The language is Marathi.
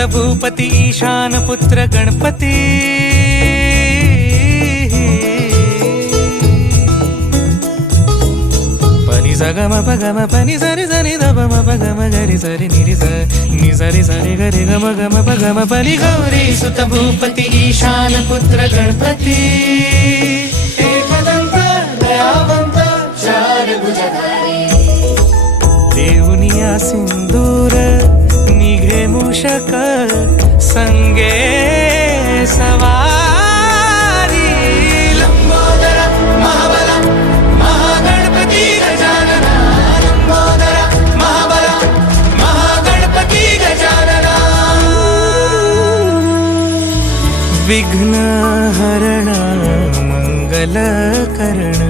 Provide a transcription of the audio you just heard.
सुत भूपती ईशान पुत्र गणपती पनि सगम पगम पनि सरि सरि दपम पगम गरि सरि निरि स नि सरि सरि गरि गम गम पगम पनि गौरी सुत भूपती ईशान पुत्र गणपती एकदंत दयावंत चार भुजधारी देऊनिया सिंदूर निघे मूषक संगे सवारी लंबोदर महाबला महागणपती गजानना लंबोदर महाबला महागणपती गजानना विघ्न हरण मंगल करण